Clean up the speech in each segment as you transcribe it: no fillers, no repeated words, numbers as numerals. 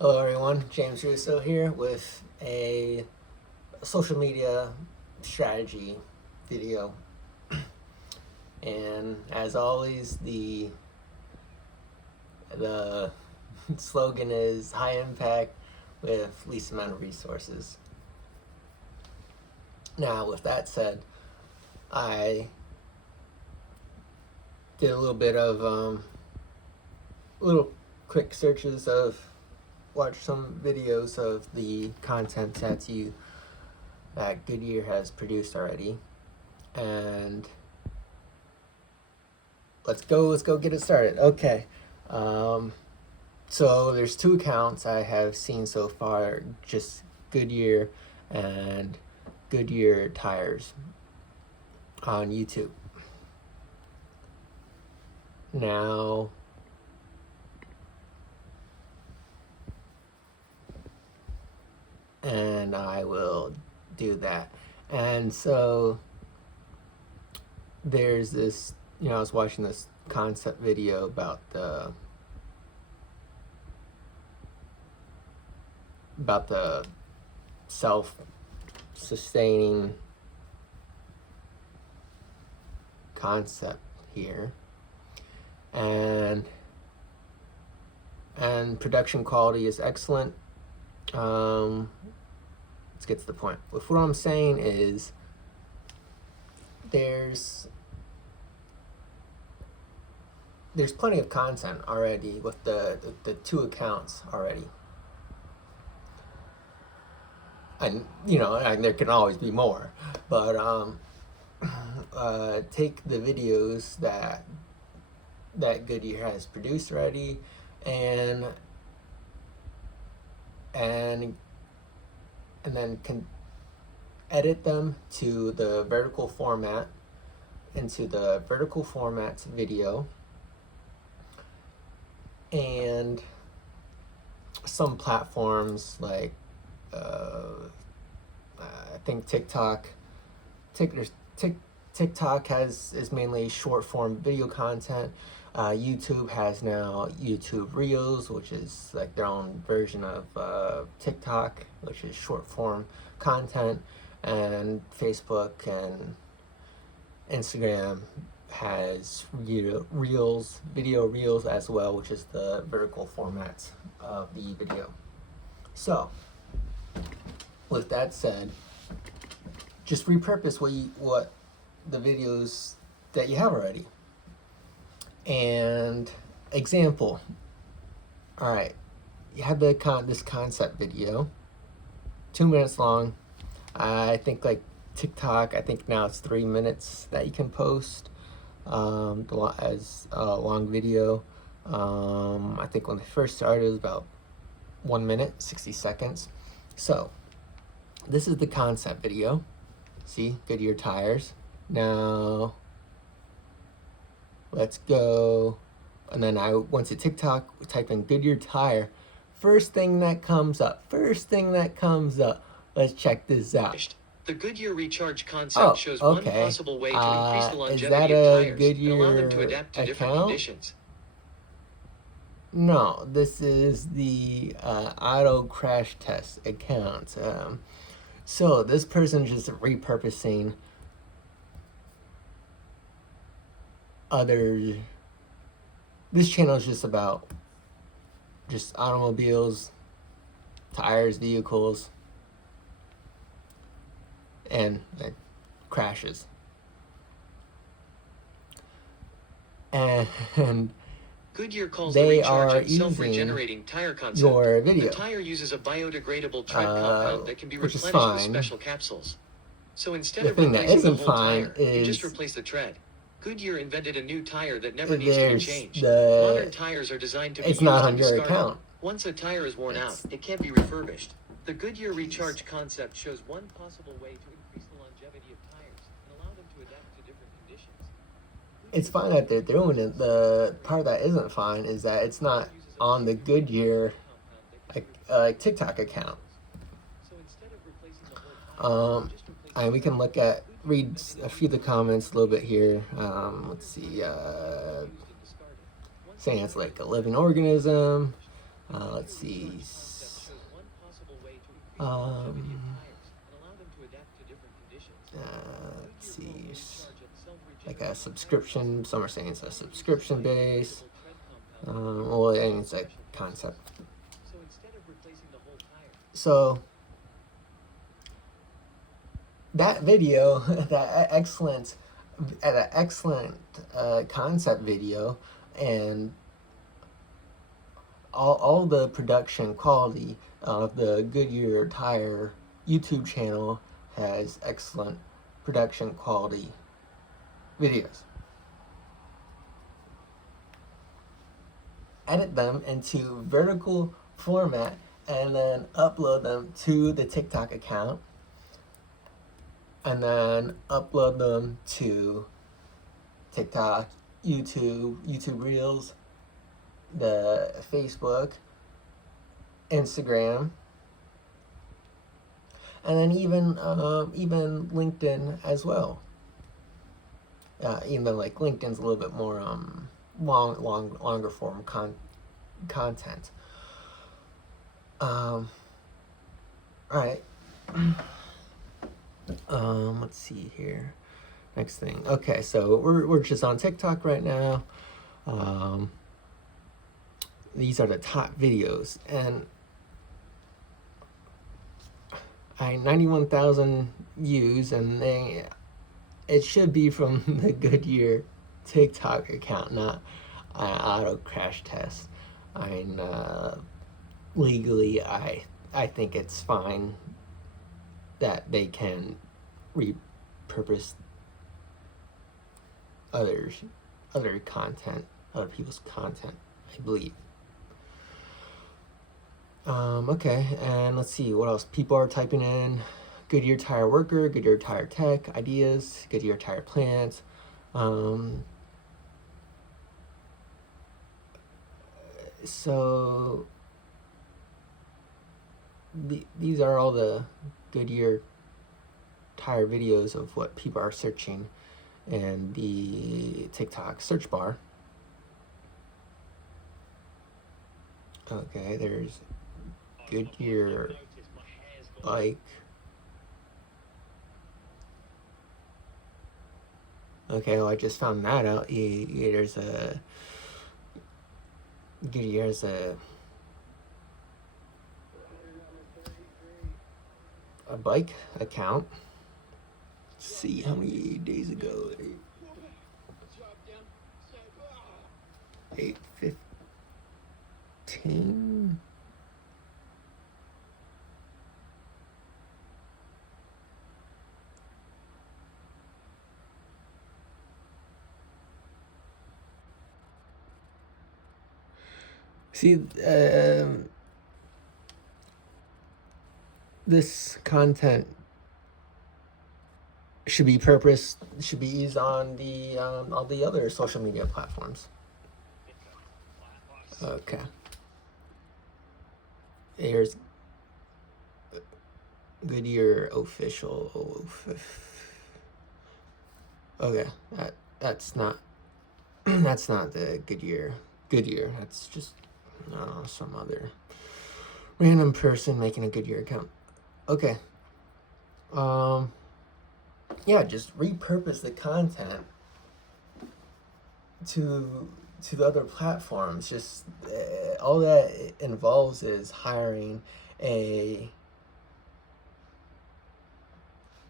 Hello everyone, James Russo here with a social media strategy video. And as always, the slogan is high impact with least amount of resources. Now, with that said, I did a little bit of little quick searches of watch some videos of the content that Goodyear has produced already, and let's go get it started. Okay, so there's two accounts I have seen so far, just Goodyear and Goodyear tires on YouTube. Now, and I will do that. And so there's this, I was watching this concept video about the self-sustaining concept here, and production quality is excellent. Let's get to the point. What I'm saying is there's plenty of content already with the two accounts already. And and there can always be more, but take the videos that Goodyear has produced already, and then can edit them to the vertical format, into the vertical format video, and some platforms like I think TikTok is mainly short form video content. YouTube has now YouTube Reels, which is like their own version of TikTok, which is short form content, and Facebook and Instagram has video reels as well, which is the vertical format of the video. So, with that said, just repurpose what the videos that you have already. And example, all right, you have this concept video, 2 minutes long. I think like TikTok, I think now it's 3 minutes that you can post as a long video. I think when they first started it was about 1 minute, 60 seconds. So this is the concept video. See, Goodyear tires. Now let's go, and then I went to TikTok, type in Goodyear tire. First thing that comes up. Let's check this out. The Goodyear recharge concept shows one possible way to increase the longevity of tires and allow them to adapt to different conditions. No, this is the auto crash test account. So this person's just repurposing this channel is just about just automobiles, tires, vehicles, and crashes. And Goodyear calls the recharge and self-regenerating tire concept. Your video. The tire uses a biodegradable tread compound that can be replenished with special capsules. So instead of replacing the whole tire, you just replace the tread. Goodyear invented a new tire that never needs to be changed. Modern tires are designed to be used and discarded. Once a tire is worn out, it can't be refurbished. The Goodyear recharge concept shows one possible way to increase the longevity of tires and allow them to adapt to different conditions. It's fine that they're doing it. The part that isn't fine is that it's not on the Goodyear TikTok account. And we can read a few of the comments a little bit here. Let's see. Saying it's like a living organism. Let's see. Um, let's see. Like a subscription. Some are saying it's a subscription base. Well, and it's a concept. So that video, that excellent concept video, and all the production quality of the Goodyear tire YouTube channel has excellent production quality videos. Edit them into vertical format and then upload them to the TikTok account, and then upload them to TikTok, YouTube Reels, the Facebook, Instagram, and then even LinkedIn as well. Even like LinkedIn's a little bit more longer form content. All right. Let's see here. Next thing. Okay, so we're just on TikTok right now. These are the top videos, and 91,000 views, and it should be from the Goodyear TikTok account, not auto crash test. Legally, I think it's fine that they can repurpose other content, other people's content, I believe. Okay, and let's see what else. People are typing in Goodyear tire worker, Goodyear tire tech, ideas, Goodyear tire plants. So these are all the Goodyear tire videos of what people are searching in the TikTok search bar. Okay, there's Goodyear bike. Okay, well, I just found that out. There's a Goodyear's a bike account. Let's see how many days ago. 8/15. See, this content should be used on the all the other social media platforms. Okay. Here's Goodyear official. Okay, that's not that's not the Goodyear. That's just some other random person making a Goodyear account. Okay. Yeah, just repurpose the content to the other platforms. Just all that involves is hiring an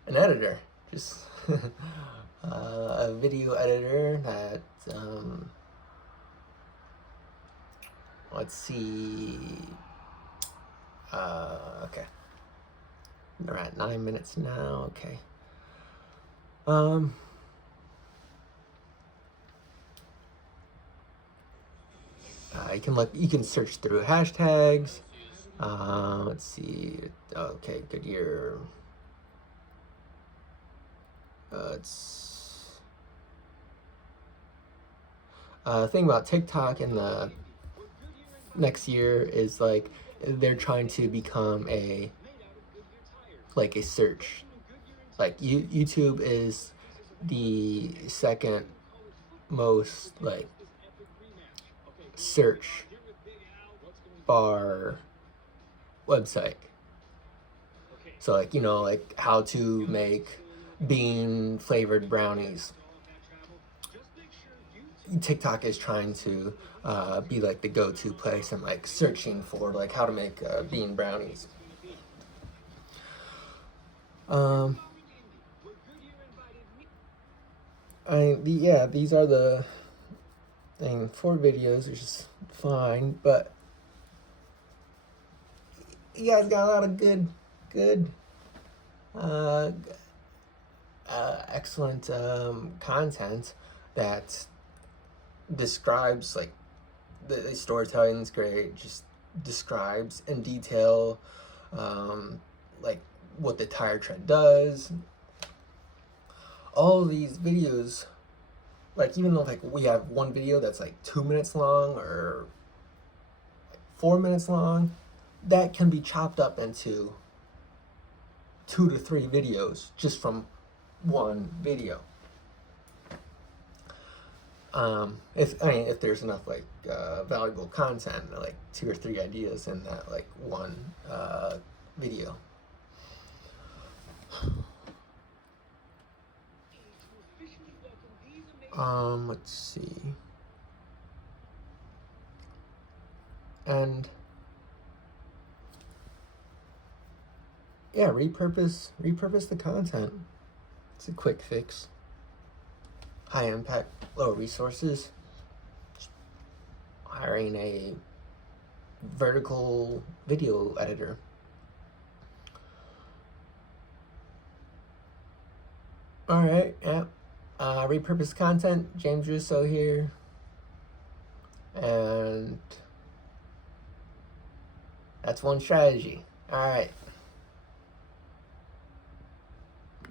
editor, just a video editor that let's see. Okay, we're at 9 minutes now. Okay. You can search through hashtags. Let's see. Okay, Goodyear. It's thing about TikTok in the next year is like they're trying to become a search. Like YouTube is the second most search bar website. So like, you know, like how to make bean flavored brownies. TikTok is trying to be like the go-to place and like searching for like how to make bean brownies. Yeah, these are the 4 videos, which is fine, but you guys got a lot of good, excellent content that describes like the storytelling is great, just describes in detail like what the tire tread does. All these videos, like even though like we have one video that's like 2 minutes long or 4 minutes long, that can be chopped up into 2 to 3 videos just from one video. If there's enough like valuable content, like 2 or 3 ideas in that like one video. Let's see. And yeah, repurpose the content. It's a quick fix. High impact, low resources. Hiring a vertical video editor. Alright, yeah. Repurpose content, James Russo here. And that's one strategy. Alright.